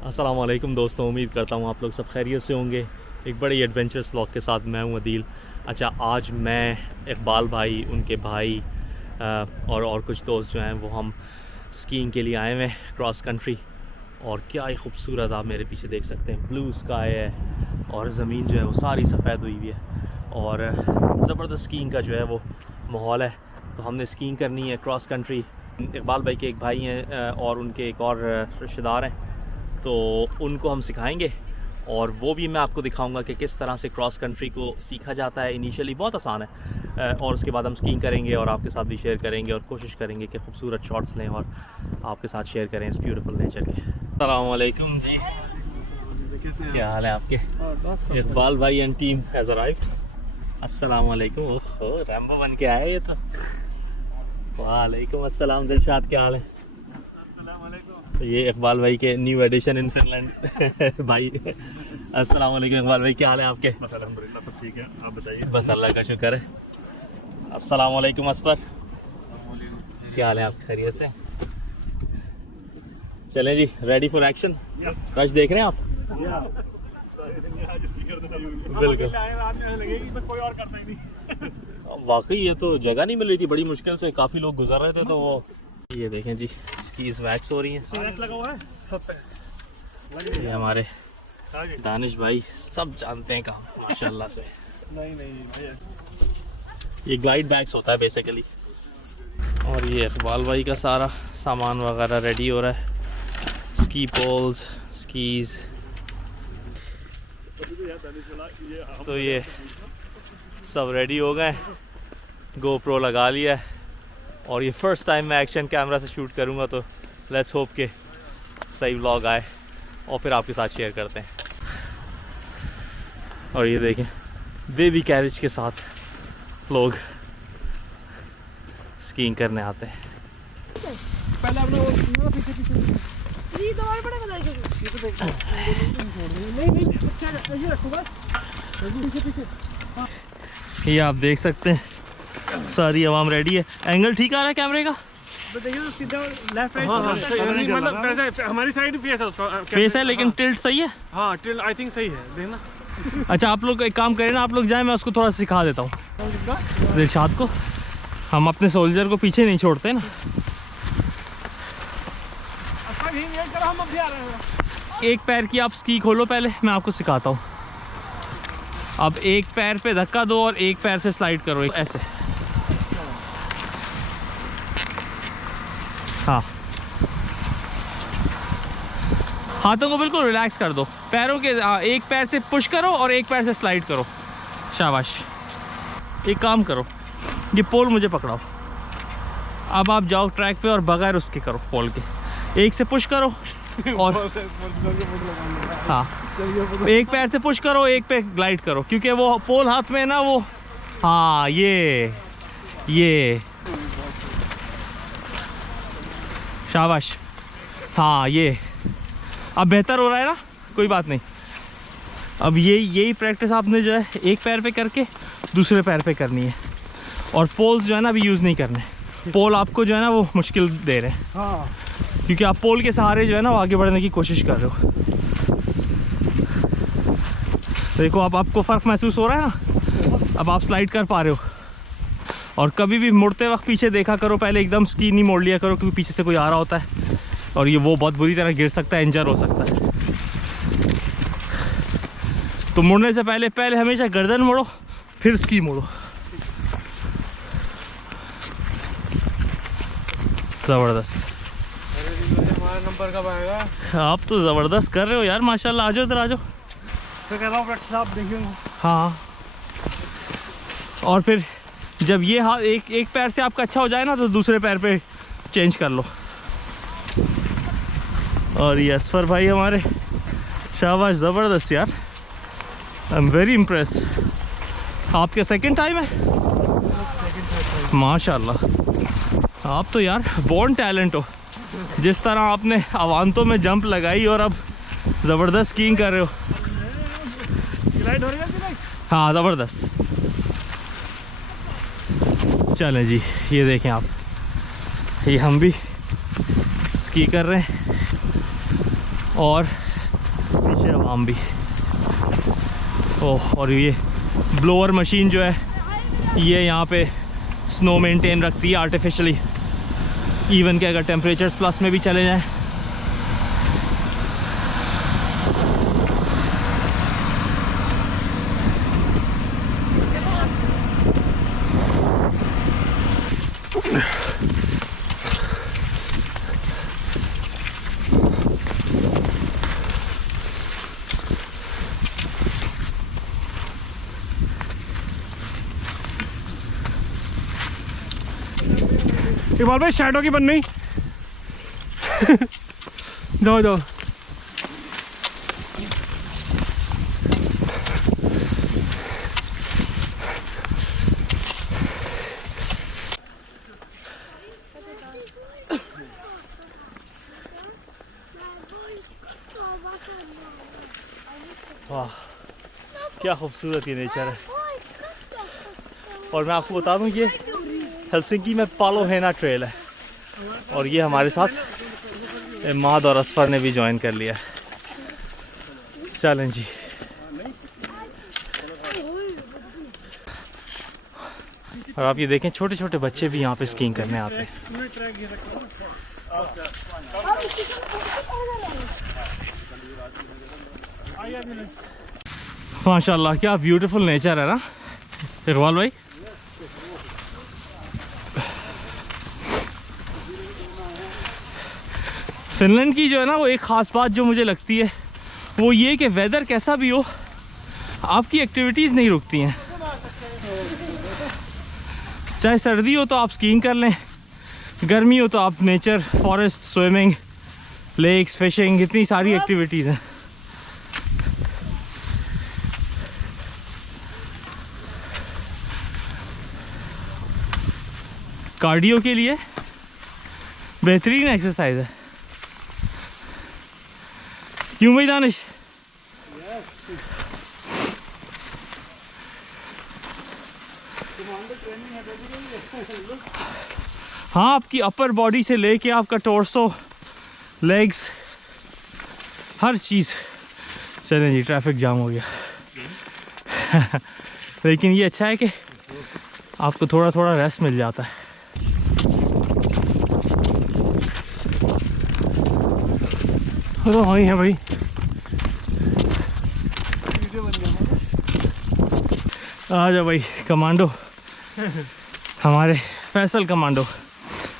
अस्सलाम वालेकुम दोस्तों, उम्मीद करता हूँ आप लोग सब खैरियत से होंगे। एक बड़े एडवेंचरस व्लॉग के साथ मैं हूँ अदील। अच्छा, आज मैं, इकबाल भाई, उनके भाई और कुछ दोस्त जो हैं वो हम स्कीइंग के लिए आए हुए हैं क्रॉस कंट्री। और क्या ही खूबसूरत, आप मेरे पीछे देख सकते हैं, ब्लू स्काई है और ज़मीन जो है वो सारी सफ़ेद हुई हुई है और ज़बरदस्त स्कीइंग का जो है वो माहौल है। तो हमने स्कीइंग करनी है क्रॉस कंट्री। इकबाल भाई के एक भाई हैं और उनके एक और रिश्तेदार हैं, तो उनको हम सिखाएंगे और वो भी मैं आपको दिखाऊंगा कि किस तरह से क्रॉस कंट्री को सीखा जाता है। इनिशियली बहुत आसान है और उसके बाद हम स्कीइंग करेंगे और आपके साथ भी शेयर करेंगे और कोशिश करेंगे कि खूबसूरत शॉट्स लें और आपके साथ शेयर करें इस ब्यूटीफुल नेचर के। अस्सलाम वालेकुम जी, क्या हाल है आपके? इकबाल भाई एंड टीम हैज़ अराइव्ड। अस्सलाम वालेकुम। ओहो, रैम्बो बन के आए ये तो। वालेकुम अस्सलाम दिलशाद, क्या हाल है? ये इकबाल भाई के न्यू एडिशन इन फिनलैंड भाई। अस्सलाम वालेकुम इकबाल भाई, क्या हाल है आपके? बस अल्हम्दुलिल्लाह सब ठीक है, आप बताइए। बस अल्लाह का शुक्र है। अस्सलाम वालेकुम असफर, क्या हाल है आप? खैरियत से? चलें जी, रेडी फॉर एक्शन। रश देख रहे हैं आप? बिल्कुल, वाकई ये तो जगह नहीं मिल रही थी, बड़ी मुश्किल से काफ़ी लोग गुजर रहे थे। तो वो ये देखें जी, स्कीज वैक्स हो रही हैं। लगा हुआ है सब पे। ये हमारे दानिश भाई सब जानते हैं काम माशाल्लाह से। नहीं ये ग्लाइड बैग्स होता है बेसिकली। और ये इकबाल भाई का सारा सामान वगैरह रेडी हो रहा है, स्की पोल्स, स्कीज। तो ये सब रेडी हो गए, गोप्रो लगा लिया है और ये फर्स्ट टाइम मैं एक्शन कैमरा से शूट करूँगा, तो लेट्स होप के सही व्लॉग आए और फिर आपके साथ शेयर करते हैं। और ये देखें, बेबी कैरेज के साथ लोग स्कीइंग करने आते हैं। पहले अपना वो पीछे पीछे ये दवाई पड़ेगा लाइक ये तो देख नहीं क्या ये रखूंगा पीछे पीछे। ये आप देख सकते हैं सारी आवाम रेडी है। एंगल ठीक आ रहा है कैमरे का? देखिए तो सीधा लेफ्ट राइट मतलब वैसे हमारी साइड फेस है उसका, फेस है लेकिन टिल्ट सही है। हाँ टिल्ट आई थिंक सही है, देखना। अच्छा, आप लोग एक काम करें ना, आप लोग जाएं, मैं उसको थोड़ा सिखा देता हूँ दिलशाद को। हम अपने सोल्जर को पीछे नहीं छोड़ते ना। हम अब आ रहे हैं। एक पैर की आप स्की खोलो पहले, मैं आपको सिखाता हूँ। अब एक पैर पे धक्का दो और एक पैर से स्लाइड करो ऐसे। हाँ, हाथों को बिल्कुल रिलैक्स कर दो, पैरों के एक पैर से पुश करो और एक पैर से स्लाइड करो। शाबाश। एक काम करो, ये पोल मुझे पकड़ाओ। अब आप जाओ ट्रैक पे और बगैर उसके करो, पोल के एक से पुश करो और हाँ, एक पैर से पुश करो, एक पे ग्लाइड करो, क्योंकि वो पोल हाथ में है ना वो। हाँ, ये शाबाश। हाँ, ये अब बेहतर हो रहा है ना, कोई बात नहीं। अब यही प्रैक्टिस आपने जो है एक पैर पे करके दूसरे पैर पे करनी है। और पोल्स जो है ना अभी यूज़ नहीं करने। पोल आपको जो है ना वो मुश्किल दे रहे हैं। हाँ, क्योंकि आप पोल के सहारे जो है ना वो आगे बढ़ने की कोशिश कर रहे हो। देखो, अब आपको फ़र्क महसूस हो रहा है ना, अब आप स्लाइड कर पा रहे हो। और कभी भी मुड़ते वक्त पीछे देखा करो पहले, एकदम स्की नहीं मोड़ लिया करो, क्योंकि पीछे से कोई आ रहा होता है और ये वो बहुत बुरी तरह गिर सकता है, इंजर हो सकता है। तो मुड़ने से पहले हमेशा गर्दन मोड़ो, फिर स्की मोड़ो। ज़बरदस्त। हमारा नंबर कब आएगा? आप तो ज़बरदस्त कर रहे हो यार, माशाल्लाह। आ जाओ इधर, आ जाओ। तो कह रहा हूँ प्रैक्टिस आप देखिए। हाँ, और फिर जब ये हाथ एक पैर से आपका अच्छा हो जाए ना, तो दूसरे पैर पे चेंज कर लो। और ये असफर भाई हमारे, शाबाश, ज़बरदस्त यार। I am very impressed. आपका सेकंड टाइम है? माशाल्लाह, आप तो यार बॉर्न टैलेंट हो। जिस तरह आपने अवांतों में जंप लगाई और अब ज़बरदस्त स्कीइंग कर रहे हो। हाँ, ज़बरदस्त। चलें जी, ये देखें आप, ये हम भी स्की कर रहे हैं और पीछे आवाम भी। ओह, और ये ब्लोअर मशीन जो है ये यहाँ पे स्नो मेंटेन रखती है आर्टिफिशियली, इवन के अगर टेम्परेचर्स प्लस में भी चले जाएं। इकबाल भाई शैडो की बननी जाओ जाओ। वाह, क्या खूबसूरत ये नेचर है। और मैं आपको बता दूं, ये हेलसिंकी में पालो हेना ट्रेल है और ये हमारे साथ इमाद और असफर ने भी ज्वाइन कर लिया। चलें जी। और आप ये देखें, छोटे छोटे बच्चे भी यहाँ पे स्कीइंग करने आते हैं। माशाल्लाह, क्या ब्यूटीफुल नेचर है ना इकबाल भाई। फिनलैंड की जो है ना वो एक ख़ास बात जो मुझे लगती है वो ये कि वेदर कैसा भी हो आपकी एक्टिविटीज़ नहीं रुकती हैं। चाहे सर्दी हो तो आप स्कीइंग कर लें, गर्मी हो तो आप nature, forest, swimming, lakes, fishing, इतनी सारी एक्टिविटीज़ हैं। कार्डियो के लिए बेहतरीन एक्सरसाइज है, क्यों भाई दानिश? हाँ, आपकी अपर बॉडी से लेके आपका टोर्सो, लेग्स, हर चीज़। चलें जी, ट्रैफिक जाम हो गया लेकिन ये अच्छा है कि आपको थोड़ा थोड़ा रेस्ट मिल जाता है। तो वही है भाई, आ जाओ भाई कमांडो, हमारे फैसल कमांडो।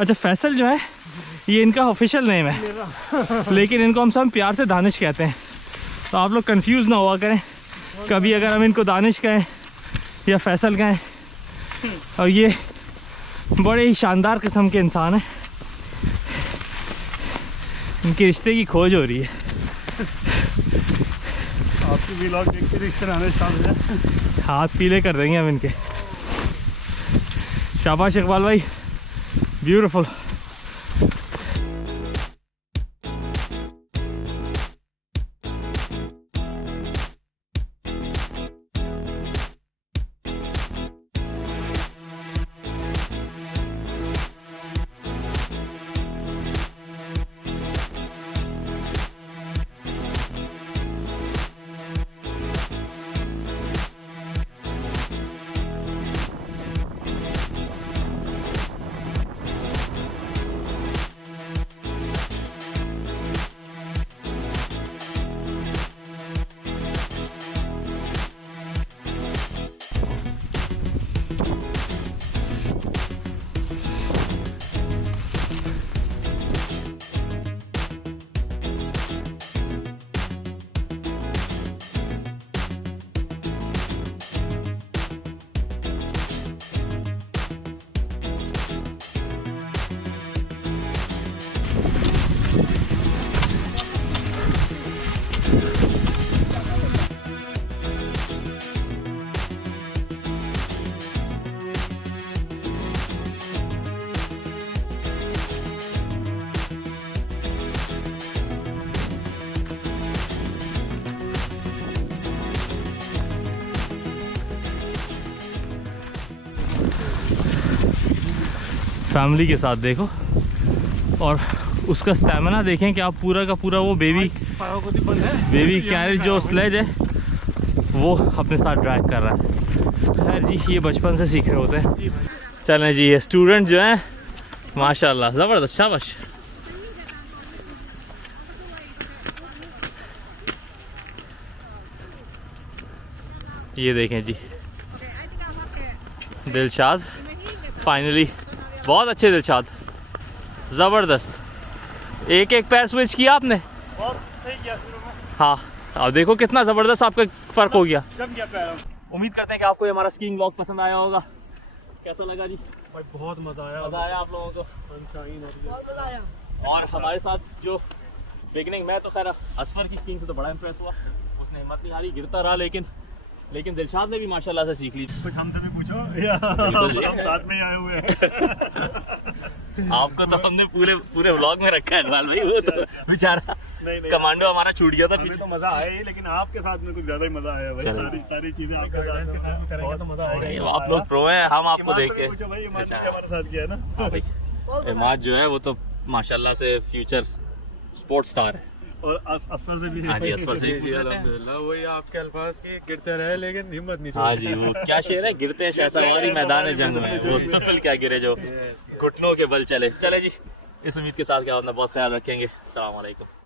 अच्छा, फैसल जो है ये इनका ऑफिशियल नेम है लेकिन इनको हम सब प्यार से दानिश कहते हैं, तो आप लोग कंफ्यूज ना हुआ करें कभी अगर हम इनको दानिश कहें या फैसल कहें। और ये बड़े ही शानदार किस्म के इंसान हैं, इनके रिश्ते की खोज हो रही है। आपकी व्लॉग देख के रिश्ते आने स्टार्ट हो जाए। हाथ पीले कर देंगे हम इनके। शाबाश इकबाल भाई, ब्यूटीफुल। फैमिली के साथ देखो, और उसका स्टैमिना देखें कि आप पूरा का पूरा वो बेबी बेबी कैरेज जो स्लेज है वो अपने साथ ड्रैग कर रहा है। खैर जी ये बचपन से सीख रहे होते हैं। चलें जी ये स्टूडेंट जो हैं माशाल्लाह ज़बरदस्त, शाबाश। ये देखें जी दिलशाद फाइनली, बहुत अच्छे दिलशाद, ज़बरदस्त। एक एक पैर स्विच किया आपने, बहुत सही किया शुरू में। हाँ अब देखो कितना ज़बरदस्त आपका फ़र्क हो गया। जम गया पैर। उम्मीद करते हैं कि आपको ये हमारा स्कीइंग व्लॉग पसंद आया होगा। कैसा लगा जी? भाई बहुत मजा आया। मज़ा आया आप लोगों को? सनशाइन और हमारे साथ जो बिगनिंग, मैं तो खैर असफर की स्कीइंग से तो बड़ा इंप्रेस हुआ, उसने हिम्मत नहीं हारी, गिरता रहा, लेकिन दिलशाद ने भी माशाल्लाह से सीख ली। कुछ हमसे भी पूछो या बिल्कुल जी। हम साथ में ही आए हुए हैं। आपको तो हमने पूरे व्लॉग में रखा है इकबाल भाई, वो तो बेचारा नहीं कमांडो हमारा छूट गया था हमें पीछे। तो मजा आया ही, लेकिन आपके साथ में कुछ ज्यादा ही मजा आया भाई। चलो। सारी चीजें आपके साथ करेंगे तो मजा आएगा। नहीं, आप लोग प्रो हैं, हम आपको देख के। पूछो भाई, ईमान ने हमारे साथ किया है ना। हाँ भाई, इमाद जो है वो तो माशाल्लाह से फ्यूचर स्पोर्ट्स स्टार है। और असफर से भी। हाँ जी असफर से। अल्हम्दुलिल्लाह वही आपके अल्फाज की, गिरते रहे लेकिन हिम्मत नहीं हाँ जी वो क्या शेर है, गिरते हैं शहसवारी मैदान जंग में, वो तुफिल क्या गिरे जो घुटनों के बल चले। चले जी, इस उम्मीद के साथ क्या अपना बहुत ख्याल रखेंगे। अस्सलाम वालेकुम।